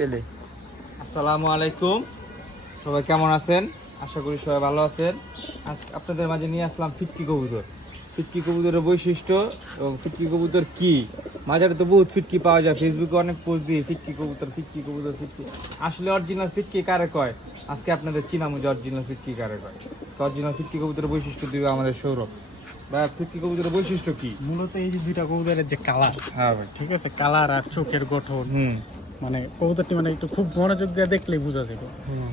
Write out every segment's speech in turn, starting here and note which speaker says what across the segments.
Speaker 1: পেলে। আসসালামু আলাইকুম। সবাই কেমন আছেন? আশা করি সবাই ভালো আছেন। আজ আপনাদের মাঝে নিয়ে আসলাম ফিটকি কবুতর। ফিটকি কবুতরের বৈশিষ্ট্য এবং ফিটকি কবুতর কি? বাজারে তো বহুত ফিটকি পাওয়া যায়। ফেসবুকে অনেক পোস্ট দিয়ে ফিটকি কবুতর ফিটকি কবুতর ফিটকি। আসলে অরিজিনাল ফিটকি কারে কয়? আজকে আপনাদের চিনামো যে অরিজিনাল ফিটকি কারে কয়। অরিজিনাল ফিটকি কবুতরের বৈশিষ্ট্য দিবে আমাদের সৌরভ। বা ফিটকি কবুতরের বৈশিষ্ট্য কি?
Speaker 2: মূলত এই যে দুইটা কবুতরের যে কালার
Speaker 1: হ্যাঁ ভাই।
Speaker 2: ঠিক আছে? কালার আর চোখের গঠন।
Speaker 1: হুম।
Speaker 2: মানে কবুতরটি মানে একটু খুব মনোযোগ দিয়ে দেখলেই বোঝা যাবে।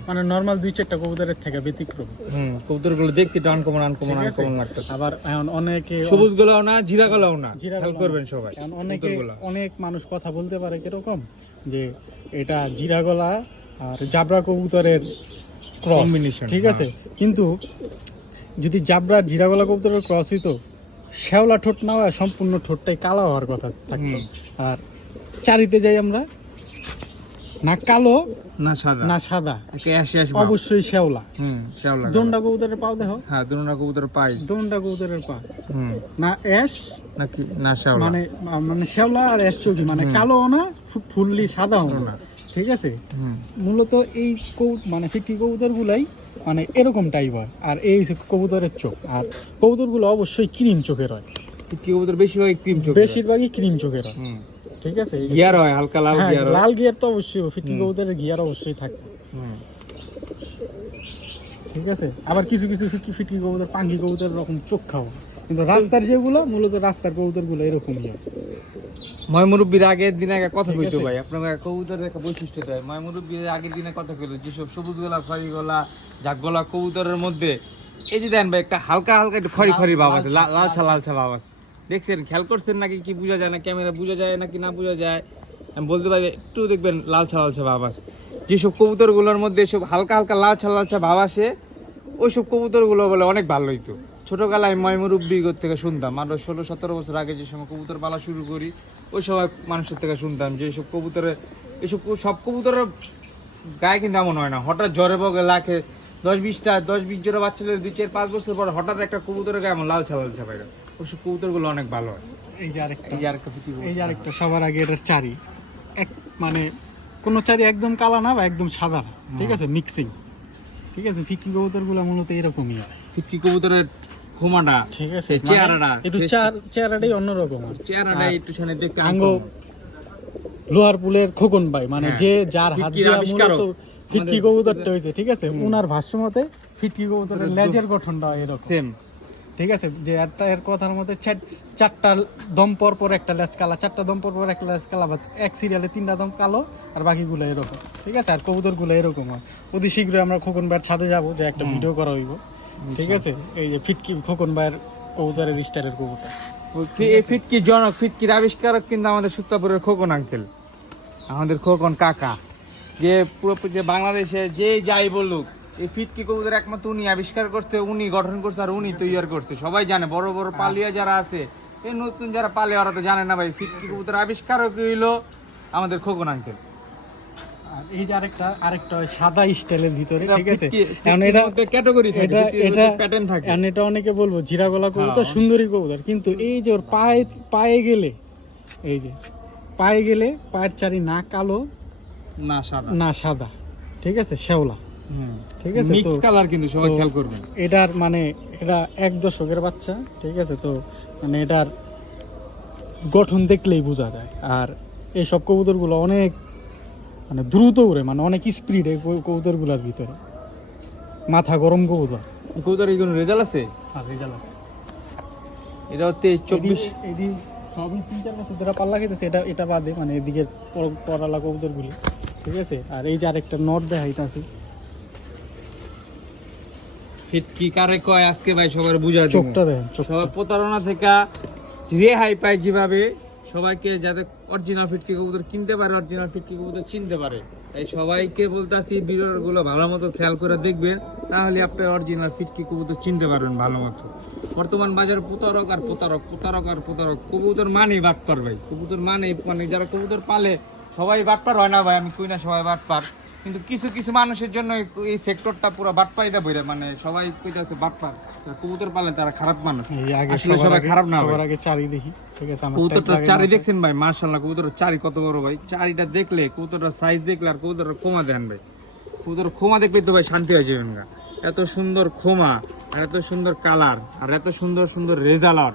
Speaker 2: মানে নর্মাল দুই চারটা কবুতরের থেকে ব্যতিক্রম।
Speaker 1: হুম কবুতরগুলো দেখতে একটু আনকমন আনকমন
Speaker 2: ঠিক আছে?
Speaker 1: আনকমন লাগতেছে।
Speaker 2: আবার এখন অনেকে
Speaker 1: সবুজ গুলাও না জিরা গুলাও না।
Speaker 2: জিরা
Speaker 1: করবেন সবাই
Speaker 2: অনেকে অনেক মানুষ কথা বলতে পারে কীরকম যে এটা জিরা গলা আর জাবরা কবুতরের ক্রস
Speaker 1: Combination,
Speaker 2: ঠিক
Speaker 1: হ্যাঁ।
Speaker 2: আছে কিন্তু যদি জাবরা জিরা গলা কবুতরের ক্রস হইতো শ্যাওলা ঠোঁট না হয় সম্পূর্ণ ঠোঁটটাই কালো হওয়ার কথা থাকতো। আর চারিতে যাই আমরা না কালো
Speaker 1: না সাদা।
Speaker 2: না সাদা।
Speaker 1: একে আসি আসি
Speaker 2: অবশ্যই শ্যাওলা।
Speaker 1: হুম শ্যাওলা
Speaker 2: দোনটা কবুতরের পাও দেখো।
Speaker 1: হ্যাঁ দুনা কবুতর পাই।
Speaker 2: দোনটা কবুতরের পা
Speaker 1: হুম।
Speaker 2: না অ্যাশ
Speaker 1: নাকি না শ্যাওলা।
Speaker 2: মানে মানে শ্যাওলা আর অ্যাশ চৌকি মানে কালো না ফুললি সাদাও
Speaker 1: না।
Speaker 2: না ঠিক আছে?
Speaker 1: হুম।
Speaker 2: মূলত এই কৌ মানে ফিটকি কবুতর গুলাই মানে এরকম টাইপ হয়। আর এই হচ্ছে কবুতরের চোখ। আর কবুতরগুলো অবশ্যই ক্রিম চোখের হয়।
Speaker 1: কবুতর বেশিরভাগ ক্রিম চোখ
Speaker 2: বেশিরভাগই ক্রিম চোখের হয়।
Speaker 1: হুম।
Speaker 2: ঠিক আছে?
Speaker 1: গিয়ার হয় হালকা লাল
Speaker 2: হ্যাঁ,
Speaker 1: গিয়ার
Speaker 2: লাল গিয়ার তো অবশ্যই। গিয়ার অবশ্যই
Speaker 1: হুম।
Speaker 2: ঠিক আছে? আবার কিছু কিছু ফিটকি কবুতর এরকম চোখ খাওয়া। কিন্তু রাস্তার যেগুলো মূলত রাস্তার কবুতরগুলো এরকমই হয়।
Speaker 1: আগের দিন আগে কথা কইতো ভাই আপনার কবুতরের একটা বৈশিষ্ট্য দেয়। ময় মুরব্বীর আগের দিনে কথা কইলো যেসব সবুজ গোলা খড়ি গোলা গোলা কবুতরের মধ্যে এই যে দেন ভাই একটা হালকা হালকা একটু খড়ি খড়ি ভাব আছে লা- লালচা লালচা ভাব আছে। দেখছেন, খেয়াল করছেন নাকি কি বোঝা যায় না, ক্যামেরা বোঝা যায় নাকি না বোঝা যায়? আমি বলতে পারি, একটু দেখবেন লালচা লালচা ভাব আছে। যেসব কবুতরগুলোর মধ্যে সব হালকা হালকা লালচা লালচা ভাব আসে, ওইসব কবুতরগুলো বলে অনেক ভালো হইতো। ছোটবেলায় ময়মুরব্বী থেকে শুনতাম আরও ষোলো সতেরো বছর আগে যে সময় কবুতর পালা শুরু করি, ওই সময় মানুষের থেকে শুনতাম যে এইসব কবুতরের এইসব সব কবুতরের গায়ে কিন্তু এমন হয় না। হঠাৎ জ্বরে বগে লাখে, দশ বিশটা, দশ বিশ জোড়া বাচ্চাদের দুই চার পাঁচ বছর পর হঠাৎ একটা কবুতরের গায়ে এমন লালচা লালচা পাইরা ওইসব কবুতরগুলো অনেক ভালো হয়।
Speaker 2: এই যে আরেকটা।
Speaker 1: এই যে আরেকটা
Speaker 2: এই যে আরেকটা সবার আগে এটার চারি। এক মানে কোনো চারি একদম কালা না বা একদম সাদা না ঠিক আছে? মিক্সিং ঠিক আছে? ফিকি কবুতরগুলো মূলত এরকমই হয়।
Speaker 1: ফিকি কবুতরের খোমাটা
Speaker 2: ঠিক আছে।
Speaker 1: চেহারাটা,
Speaker 2: মানে একটু চেহারাটাই অন্যরকম।
Speaker 1: চেহারাটা একটু সামনে দেখতে
Speaker 2: আঙ্গ লোহার পুলের খোকন ভাই মানে
Speaker 1: হ্যাঁ।
Speaker 2: যে যার হাত দিয়ে। মূলত ফিটকি কবুতরটা হয়েছে ঠিক আছে? উনার ভাষ্য মতে ফিটকি কবুতরের লেজের গঠনটা এরকম।
Speaker 1: সেম
Speaker 2: ঠিক আছে? যে একটা এর কথার মধ্যে চারটা দম পর পর একটা লেজ কালা চারটা দম পর পর একটা লেজ কালা বা এক সিরিয়ালে তিনটা দম কালো আর বাকিগুলো এরকম ঠিক আছে? আর কবুতরগুলো এরকম হয়। অতি শীঘ্রই আমরা খোকন ভাইয়ের ছাদে যাব যে একটা ভিডিও করা হইব ঠিক আছে? এই যে ফিটকি খোকন ভাইয়ের কবুতরের স্টারের কবুতর।
Speaker 1: এই ফিটকি জনক ফিটকির আবিষ্কারক কিন্তু আমাদের সুত্তাপুরের খোকন আঙ্কেল আমাদের খোকন কাকা যে পুরো যে বাংলাদেশে যে যাই বলুক এই ফিটকি কবুতর একমাত্র উনি আবিষ্কার করছে উনি গঠন করছে আর উনি তৈরি করছে। সবাই জানে বড় বড় পালিয়া যারা আছে এই নতুন যারা পালে ওরা তো জানে না ভাই ফিটকি কবুতর আবিষ্কারক হইল আমাদের খোকন আঙ্কেল
Speaker 2: আর এই যে আরেকটা আরেকটা সাদা স্টাইলের ভিতরে ঠিক আছে? কারণ এটা
Speaker 1: ক্যাটাগরি
Speaker 2: এটা এটা
Speaker 1: প্যাটার্ন থাকে।
Speaker 2: কারণ এটা অনেকে বলব জিরা গলা কবুতর
Speaker 1: হ্যাঁ।
Speaker 2: সুন্দরী কবুতর। কিন্তু এই যে ওর পায়ে পায়ে গেলে এই যে পায়ে গেলে পায়ের চারি না কালো
Speaker 1: না সাদা।
Speaker 2: না সাদা ঠিক আছে? শ্যাওলা। ঠিক আছে
Speaker 1: মিক্স কালার কিন্তু সবাই খেয়াল করবেন।
Speaker 2: এটার মানে এটা এক দশকের বাচ্চা ঠিক আছে তো মানে এটার গঠন দেখলেই বোঝা যায়। আর এই সব কবুতরগুলো অনেক মানে দ্রুত উড়ে মানে অনেক স্পিড এই কবুতরগুলোর ভিতরে। মাথা গরম কবুতর।
Speaker 1: কবুতরের কোনো রেজাল্ট আছে?
Speaker 2: আর রেজাল্ট আছে।
Speaker 1: এটা হচ্ছে চব্বিশ
Speaker 2: এদিক সবই তিন চার বছর ধরে পাল্লা খেতেছে এটা এটা বাদে মানে এদিকে পর- পরালা কবুতরগুলি ঠিক আছে? আর এই যে আরেকটা নট দেখাইতাছি।
Speaker 1: ফিট কি কারে কয় আজকে ভাই সবার বুঝা
Speaker 2: চোখটা দেখেন
Speaker 1: সবার প্রতারণা থেকে রেহাই পায় যেভাবে সবাইকে যাতে অরিজিনাল ফিটকি কবুতর কিনতে পারে অরিজিনাল ফিটকি কবুতর চিনতে পারে। তাই সবাইকে বলতাছি গুলো ভালো মতো খেয়াল করে দেখবেন তাহলে আপনি অরিজিনাল ফিটকি কবুতর চিনতে পারবেন ভালো মতো। বর্তমান বাজার প্রতারক আর প্রতারক প্রতারক আর প্রতারক। কবুতর মানেই বাটপার ভাই কবুতর মানে মানে যারা কবুতর পালে সবাই বাটপার হয় না ভাই আমি কই না সবাই বাটপার। কিন্তু কিছু কিছু মানুষের জন্য এই- সেক্টরটা পুরো বাটপাইদা বইরে মানে সবাই কইতাছে বাটপার। কবুতর পালে তারা খারাপ মানুষ।
Speaker 2: আগে
Speaker 1: আসলে সবাই খারাপ না
Speaker 2: সবার আগে চারি দেখি। ঠিক আছে আমার
Speaker 1: কবুতরটা চারি দেখছেন ভাই? মাশাআল্লাহ কবুতরের চারি কত বড় ভাই? চারিটা দেখলে কবুতরটা সাইজ দেখলে আর কবুতরের খোমা দেন ভাই। কবুতর খোমা দেখলে তো ভাই শান্তি হয়ে যাবেন গা। এত সুন্দর খোমা আর এত সুন্দর কালার আর এত সুন্দর সুন্দর রেজালার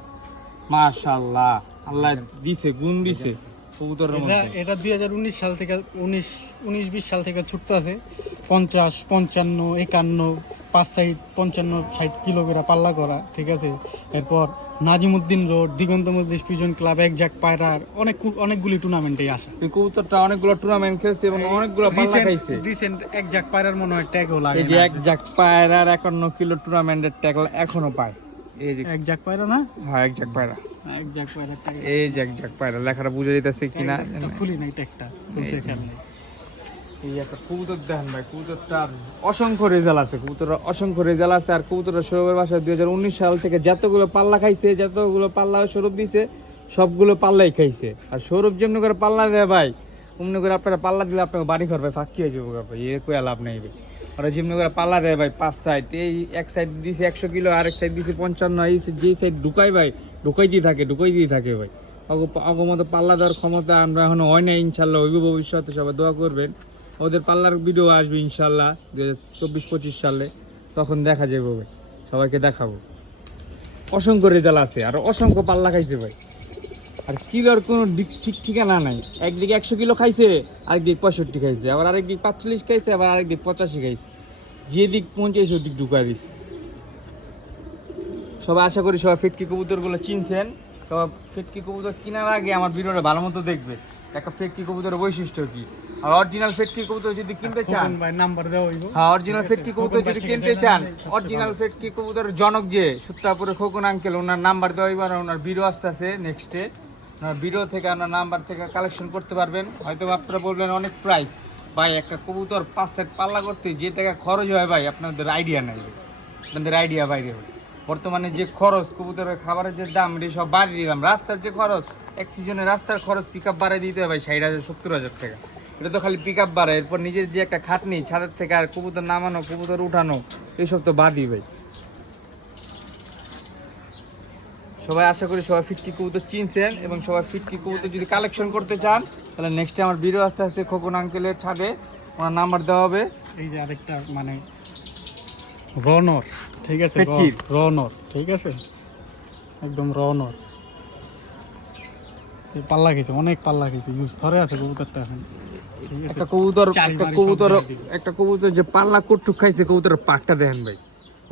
Speaker 1: মাশাআল্লাহ আল্লাহ দিছে গুণ দিছে। কবুতরের
Speaker 2: এটা এটা দুই হাজার উনিশ সাল থেকে উনিশ উনিশ বিশ সাল থেকে ছুটতে আছে। পঞ্চাশ পঞ্চান্ন একান্ন পাঁচ সাইড পঞ্চান্ন ষাট কিলো করে পাল্লা করা ঠিক আছে? এরপর Nazimuddin road Diganta Majlis pigeon club এক জাক পায়রার অনেক অনেকগুলি টুর্নামেন্টে আসা।
Speaker 1: এই কবুতরটা অনেকগুলো টুর্নামেন্ট খেলছে এবং অনেকগুলো পাল্লা খাইছে।
Speaker 2: রিসেন্ট এক জাক পায়রার মনে হয় ট্যাগও লাগে
Speaker 1: এই যে এক জাক পায়রার একান্ন কিলো টুর্নামেন্টের ট্যাগ এখনও পায়। এই যে
Speaker 2: এক জাক পায়রা না?
Speaker 1: হ্যাঁ এক জাক পায়রা।
Speaker 2: এক জাক পায়রার
Speaker 1: এই যে এক জাক পায়রা। লেখাটা বুঝে দিতেছে কিনা?
Speaker 2: খুলি নাই ট্যাগটা খুলতে খেয়াল নেই।
Speaker 1: এই একটা কবুতর দেখেন ভাই কবুতরটার অসংখ্য রেজাল্ট আছে কবুতরের অসংখ্য রেজাল্ট আছে। আর সৌরভের বাসায় দুই হাজার উনিশ সাল থেকে যতগুলো পাল্লা খাইছে যতগুলো পাল্লা সৌরভ দিছে সবগুলো পাল্লাই খাইছে। আর সৌরভ যেমনি করে পাল্লা দেয় ভাই অমনি করে আপনারা পাল্লা দিলে আপনাকে বাড়ি ঘর ভাই ফাঁকি হয়ে যাব ভাই। এ কয়ে লাভ নেই ভাই। ওরা যেমনি করে পাল্লা দেয় ভাই, পাঁচ সাইড এই এক সাইড দিছে একশো কিলো আর এক সাইড দিছে পঞ্চান্ন। এই যে সাইড ঢুকাই ভাই ঢুকাই দিয়ে থাকে ঢুকাই দিয়ে থাকে ভাই। অগমত পাল্লা দেওয়ার ক্ষমতা আমরা এখনও হয় না ইনশাল্লাহ, হইব ভবিষ্যতে, সবাই দোয়া করবেন। ওদের পাল্লার ভিডিও আসবে ইনশাল্লাহ দু হাজার চব্বিশ, পঁচিশ সালে। তখন দেখা যাবে ভাই, সবাইকে দেখাবো। অসংখ্য রেজাল্ট আছে, আর অসংখ্য পাল্লা খাইছে ভাই। আর কিলোর কোনো ঠিক ঠিকানা নাই। একদিকে একশো কিলো খাইছে আরেকদিক পঁয়ষট্টি খাইছে। আবার আরেকদিক পাঁচচল্লিশ খাইছে আবার আরেকদিক পঁচাশি খাইছে। যে দিক পৌঁছেছে ওদিক ঢুকাই দিছে। সবাই আশা করি সবাই ফেটকি কবুতরগুলো চিনছেন। সবাই ফেটকি কবুতর কেনার আগে আমার ভিডিওটা ভালো মতো দেখবে। একটা ফেটকি কবুতরের বৈশিষ্ট্য কি? আর অরিজিনাল ফেটকি কবুতর যদি কিনতে চান
Speaker 2: নাম্বার দেওয়া হইব?
Speaker 1: হ্যাঁ অরিজিনাল ফেটকি কবুতর যদি কিনতে চান অরিজিনাল ফেটকি কবুতর জনক যে সুত্তাপুরে খোকন আঙ্কেল ওনার নাম্বার দেওয়া এবার ওনার বিরো আসতে আছে নেক্সটে ওনার বিরো থেকে আপনার নাম্বার থেকে কালেকশন করতে পারবেন। হয়তো আপনারা বলবেন অনেক প্রাইস ভাই, একটা কবুতর পাঁচ সেট পাল্লা করতে যে টাকা খরচ হয় ভাই, আপনাদের আইডিয়া নাই। আপনাদের আইডিয়া বাইরে বর্তমানে যে খরচ, কবুতরের খাবারের যে দাম, এটি সব বাড়িয়ে দিলাম। রাস্তার যে খরচ, এক সিজনে রাস্তার খরচ পিক আপ বাড়াই দিতে হয় ভাই, ষাট হাজার, সত্তর হাজার টাকা। এটা তো খালি পিক আপ বাড়ায়, এরপর নিজের যে একটা খাটনি, ছাদের থেকে আর কবুতর নামানো, কবুতর উঠানো এইসব তো বাদই ভাই। সবাই আশা করি সবাই ফিটকি কবুতর চিনছেন এবং সবাই ফিটকি কবুতর যদি কালেকশন করতে চান তাহলে নেক্সটে আমার ভিডিও আস্তে আস্তে খোকন আঙ্কেলের ছাদে ওনার নাম্বার দেওয়া হবে।
Speaker 2: এই যে আরেকটা মানে রনর ঠিক আছে রনর ঠিক আছে? একদম রনর পাল্লা খেয়েছে অনেক পাল্লা খেয়েছে ইউজ ধরে আছে কবুতরটা এখন।
Speaker 1: একটা কবুতর একটা কবুতর। একটা কবুতর যে পাল্লা কটুক খাইছে কবুতরের পাকটা দেখেন ভাই।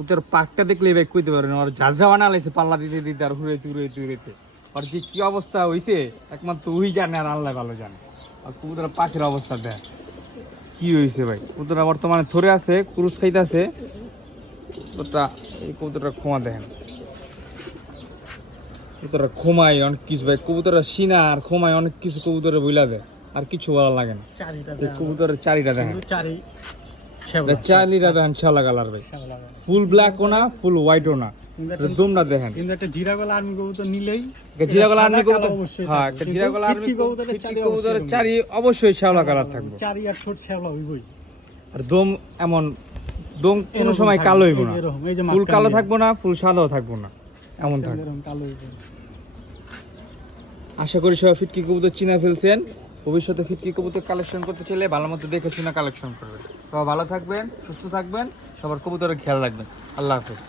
Speaker 1: কবুতরের পাকটা দেখলে ভাই কইতে পারেন ওর ঝাঁঝা বানা লাইছে পাল্লা দিতে দিতে আর হুড়ে তুড়ে তুড়েতে আর যে কি অবস্থা হইছে একমাত্র ওই জানে আর আল্লাহ ভালো জানে। আর কবুতরের পাখির অবস্থা দেখ। কি হয়েছে ভাই? কবুতরটা বর্তমানে ধরে আছে ক্রুজ খাইতেছে। কবুতরটা এই কবুতরটা ক্ষমা দেখেন। কবুতরটা ক্ষমায় অনেক কিছু ভাই। কবুতরের সিনা আর ক্ষমায় অনেক কিছু কবুতরে বইলা দেয়। আর কিছু বলা লাগে না। কবুতরের চারিটা দেখেন। এটা চালিটা দেখেন শ্যাওলা কালার ভাই। ফুল ব্ল্যাকও না ফুল হোয়াইটও না। দেখেন।
Speaker 2: কিন্তু একটা জিরা গলা আর্মি কবুতর নিলেই
Speaker 1: জিরা গলা আর্মি কবুতর হ্যাঁ একটা জিরা গলা আর্মি
Speaker 2: কবুতরের চারি
Speaker 1: কবুতরের
Speaker 2: অবশ্যই
Speaker 1: চারি অবশ্যই শ্যাওলা কালার থাকবে।
Speaker 2: চারি আর শ্যাওলা হইবই।
Speaker 1: আর দম এমন দম কোনো সময় কালো হইব না। ফুল কালো থাকব না ফুল সাদাও থাকব না। এমন থাকবে। আশা করি সবাই ফিটকি কবুতর চিনা ফেলছেন। ভবিষ্যতে ফিটকি কবুতর কালেকশন করতে চাইলে ভালো মতো দেখে শুনে কালেকশন করবেন। সবাই ভালো থাকবেন, সুস্থ থাকবেন, সবার কবুতরের খেয়াল রাখবেন। আল্লাহ হাফেজ।